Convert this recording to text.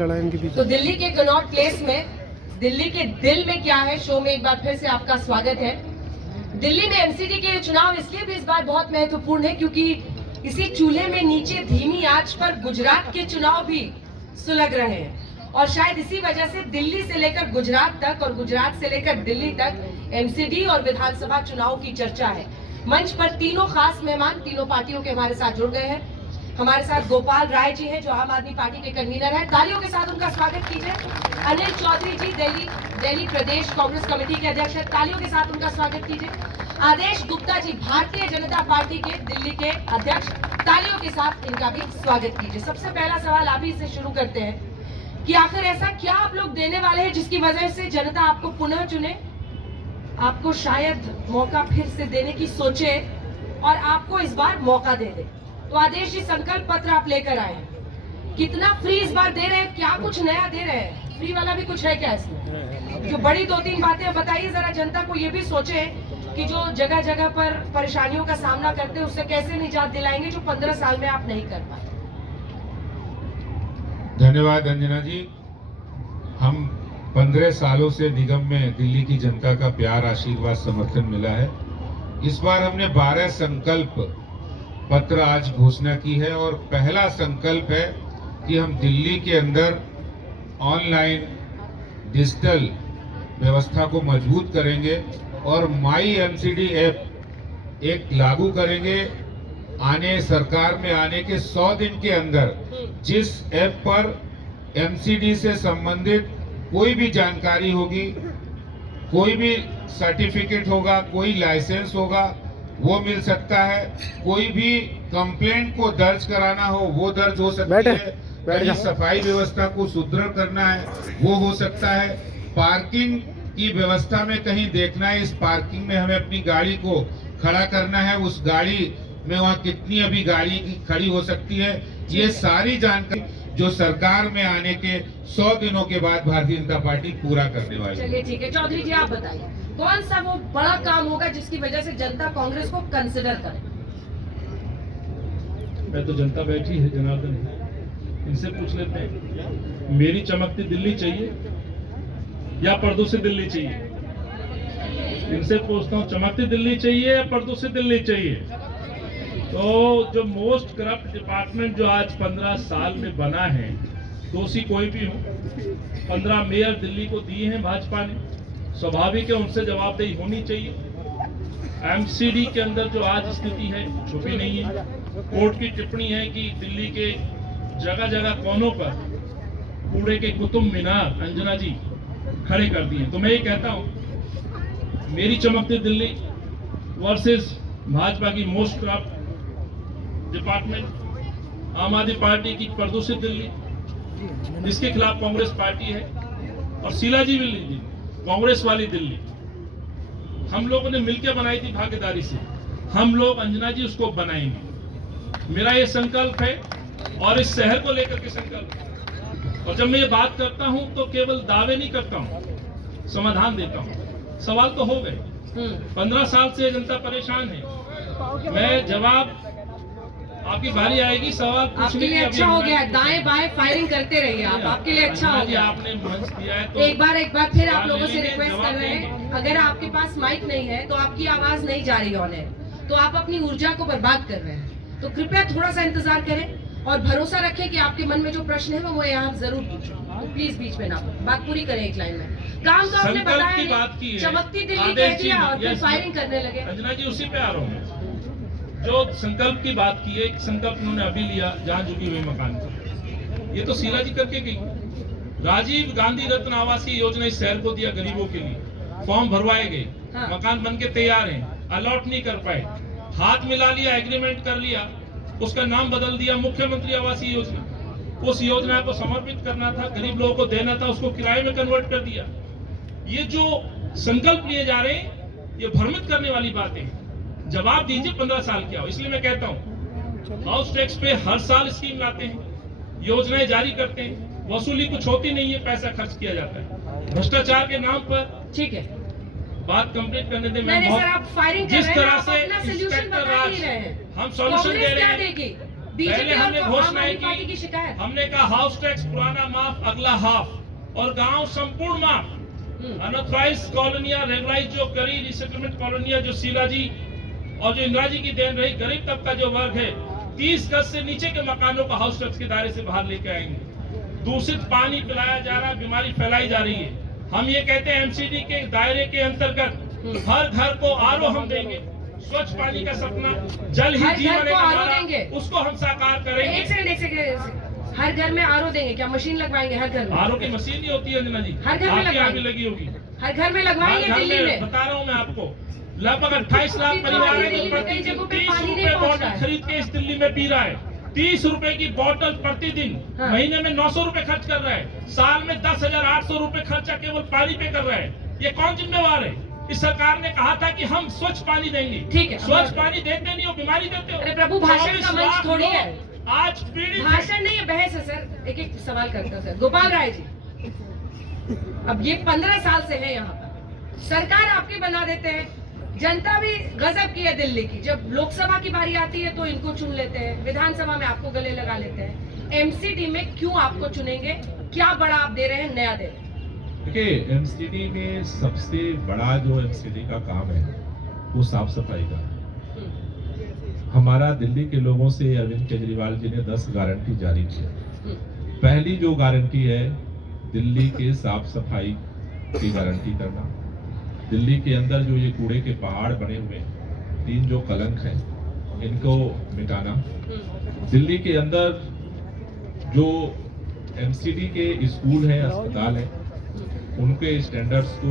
लड़ा इनके पीछे। तो दिल्ली के कनॉट प्लेस में, दिल्ली के दिल में क्या है शो में एक बार फिर से आपका स्वागत है। दिल्ली में एमसीडी के चुनाव इसलिए भी इस बार बहुत महत्वपूर्ण है क्योंकि इसी चूल्हे में नीचे धीमी आंच पर गुजरात के चुनाव भी सुलग रहे हैं और शायद इसी वजह से दिल्ली से लेकर गुजरात तक और गुजरात से लेकर दिल्ली तक एमसीडी और विधानसभा चुनाव की चर्चा है। मंच पर तीनों खास मेहमान तीनों पार्टियों के हमारे साथ जुड़ गए हैं। हमारे साथ गोपाल राय जी हैं जो आम आदमी पार्टी के कन्वीनर हैं, तालियों के साथ उनका स्वागत कीजिए। अनिल चौधरी जी दिल्ली प्रदेश कांग्रेस कमेटी के अध्यक्ष हैं, तालियों के साथ उनका स्वागत कीजिए। आदेश गुप्ता जी भारतीय जनता पार्टी के दिल्ली के अध्यक्ष, तालियों के साथ इनका भी स्वागत कीजिए। सबसे पहला सवाल आप ही से शुरू करते हैं कि आखिर ऐसा क्या आप लोग देने वाले हैं जिसकी वजह से जनता आपको पुनः चुने, आपको शायद मौका फिर से देने की सोचे और आपको इस बार मौका दे दे। तो आदेश जी संकल्प पत्र आप लेकर आए हैं, कितना फ्री इस बार दे रहे हैं, क्या कुछ नया दे रहे हैं, फ्री वाला भी कुछ है क्या इसमें? जो बड़ी दो तीन बातें बताइए जरा, जनता को ये भी सोचे कि जो जगह जगह पर परेशानियों का सामना करते हैं उससे कैसे निजात दिलाएंगे जो 15 साल में आप नहीं कर पाए। धन्यवाद अंजना जी। हम 15 सालों से निगम में दिल्ली की जनता का प्यार, आशीर्वाद, समर्थन मिला है। इस बार हमने 12 संकल्प पत्र आज घोषणा की है और पहला संकल्प है कि हम दिल्ली के अंदर ऑनलाइन डिजिटल व्यवस्था को मजबूत करेंगे और माई एमसीडी ऐप एक लागू करेंगे। सरकार में आने के 100 दिन के अंदर जिस ऐप पर एमसीडी से संबंधित कोई भी जानकारी होगी, कोई भी सर्टिफिकेट होगा, कोई लाइसेंस होगा, वो मिल सकता है। कोई भी कंप्लेंट को दर्ज कराना हो वो दर्ज हो सकती है। कहीं सफाई व्यवस्था को सुदृढ़ करना है वो हो सकता है। पार्किंग की व्यवस्था में कहीं देखना है, इस पार्किंग में हमें अपनी गाड़ी को खड़ा करना है, उस गाड़ी में वहाँ कितनी अभी गाड़ी खड़ी हो सकती है, ये सारी जानकारी जो सरकार में आने के 100 दिनों के बाद भारतीय जनता पार्टी पूरा करने वाली है। चलिए ठीक है, चौधरी जी आप बताइए कौन सा वो बड़ा काम होगा जिसकी वजह से जनता कांग्रेस को कंसिडर करे? मैं तो जनता बैठी है जनार्दन, इनसे पूछ लेते हैं, मेरी चमकती दिल्ली चाहिए या पर्दों से दिल्ली चाहिए? इनसे पूछता हूँ, चमकती दिल्ली चाहिए या पर्दों से दिल्ली चाहिए? तो जो मोस्ट करप्ट डिपार्टमेंट जो आज 15 साल में बना है, दोषी कोई भी हो, 15 मेयर दिल्ली को दिए हैं भाजपा ने, स्वाभाविक है उनसे जवाबदेही होनी चाहिए। एमसीडी के अंदर जो आज स्थिति है छुपी नहीं है। कोर्ट की टिप्पणी है कि दिल्ली के जगह जगह कोनों पर कूड़े के कुतुब मीनार अंजना जी खड़े कर दिए। तो मैं ये कहता हूं, मेरी चमकती दिल्ली वर्सेस भाजपा की मोस्ट करप्ट डिपार्टमेंट, आम आदमी पार्टी की प्रदूषित दिल्ली, जिसके खिलाफ कांग्रेस पार्टी है, और शीला जी भी कांग्रेस वाली दिल्ली हम लोगों ने मिलकर बनाई थी भागीदारी से, हम लोग अंजना जी उसको बनाएंगे। मेरा ये संकल्प है और इस शहर को लेकर के संकल्प। और जब मैं ये बात करता हूं तो केवल दावे नहीं करता हूं, समाधान देता हूं। सवाल तो हो गए, 15 साल से जनता परेशान है। मैं जवाब, आपकी बारी आएगी सवाल आपके लिए अच्छा हो गया, दाएं बाएं फायरिंग करते रहिए आप, आपके लिए अच्छा हो गया। आपने मंच दिया है तो एक बार फिर आप लोगों से रिक्वेस्ट कर रहे हैं, अगर आपके पास माइक नहीं है तो आपकी आवाज नहीं जा रही ऑन है, तो आप अपनी ऊर्जा को बर्बाद कर रहे हैं। तो कृपया थोड़ा सा इंतजार करें और भरोसा रखें कि आपके मन में जो प्रश्न है वो यहाँ जरूर पूछो। तो प्लीज बीच में ना बात पूरी करें एक लाइन में। काम तो आपने बताया, चमकती दिल्ली कह दिया और फिर फायरिंग करने लगे। अंजना जी उसी पे आ रहा हूँ। जो संकल्प की बात की है, संकल्प उन्होंने अभी लिया, जहां झुकी हुई मकान की, ये तो शीला जी करके गई। राजीव गांधी रत्न आवासीय योजना इस शहर को दिया गरीबों के लिए, फॉर्म भरवाए गए, मकान बन के तैयार हैं, अलॉट नहीं कर पाए, हाथ मिला लिया, एग्रीमेंट कर लिया, उसका नाम बदल दिया मुख्यमंत्री आवासीय योजना। उस योजना को समर्पित करना था, गरीब लोगों को देना था, उसको किराए में कन्वर्ट कर दिया। ये जो संकल्प लिए जा रहे हैं ये भ्रमित करने वाली बातें हैं। जवाब दीजिए 15 साल क्या हो। इसलिए मैं कहता हूँ, हाउस टैक्स पे हर साल स्कीम लाते हैं, योजनाएं जारी करते हैं, वसूली कुछ होती नहीं है, पैसा खर्च किया जाता है भ्रष्टाचार के नाम पर। ठीक है, बात कंप्लीट करने दे। मैं सर, आप फायरिंग कर रहे हैं, जिस तरह आप अपना से सॉल्यूशन बता नहीं रहे हैं। हम सॉल्यूशन दे रहे हैं, बीजेपी और हमने आम घोषणाएं आदमी पार्टी की की, शिकायत। हमने कहा हाउस टैक्स पुराना माफ अगला हाफ, और गांव संपूर्ण माफ। अनऑथराइज कॉलोनियां रेगुलाइज जो करी, रिसेटलमेंट कॉलोनियां जो शीला जी और जो इंदिरा जी की देन रही, गरीब तबका जो वर्ग है 30 गज से नीचे के मकानों को हाउस टैक्स के दायरे से बाहर लेके आएंगे। दूषित पानी पिलाया जा रहा है, बीमारी फैलाई जा रही है। हम ये कहते हैं एमसीडी के दायरे के अंतर्गत हर घर को आरओ हम देंगे। स्वच्छ पानी का सपना, जल ही हर घर जीवन को है आरओ हमारा, देंगे। उसको हम साकार करेंगे। एक सेकंड, हर घर में आरओ देंगे क्या? मशीन लगवाएंगे हर घर में? आरओ की मशीन ही होती है अंजना जी, हर घर में आपके यहाँ लगवाएंगे। भी लगी होगी। हर घर में लगवाएंगे हर घर दिल्ली में? बता रहा हूँ मैं आपको, लगभग 28 लाख परिवार है जो कई जगहों पे 30 पानी नहीं रुपए पहुंच रहा बॉटल है। खरीद के इस दिल्ली में पी रहा है। 30 रुपए की बोतल प्रतिदिन, हाँ। महीने में 900 रुपए खर्च कर रहा है, साल में 10,800 रुपए खर्चा केवल पानी पे कर रहा है। ये कौन जिम्मेवार है? इस सरकार ने कहा था कि हम स्वच्छ पानी देंगे। ठीक है, स्वच्छ पानी देते नहीं हो, बीमारी देते हो। अरे प्रभु, भाषण का 24 मंच लाख थोड़ी है। लोग आज पीड़ित हैं। भाषण नहीं है, बहस है सर। एक एक सवाल करता हूं सर। गोपाल राय जी, अब ये 15 साल से है यहाँ पर, सरकार आपकी बना देते हैं, जनता भी गजब की है दिल्ली की। जब लोकसभा की बारी आती है तो इनको चुन लेते हैं, विधानसभा में आपको गले लगा लेते हैं। एमसीडी में क्यों आपको चुनेंगे? क्या बड़ा आप दे रहे हैं, नया दे रहे हैं? देखिए, एमसीडी में सबसे बड़ा जो एमसीडी का काम है वो साफ सफाई का है। हमारा दिल्ली के लोगों से अरविंद केजरीवाल जी ने 10 गारंटी जारी की है। पहली जो गारंटी है, दिल्ली के साफ सफाई की गारंटी करना। दिल्ली के अंदर जो ये कूड़े के पहाड़ बने हुए हैं, 3 जो कलंक हैं, इनको मिटाना। दिल्ली के अंदर जो एमसीडी के स्कूल हैं, अस्पताल हैं, उनके स्टैंडर्ड्स को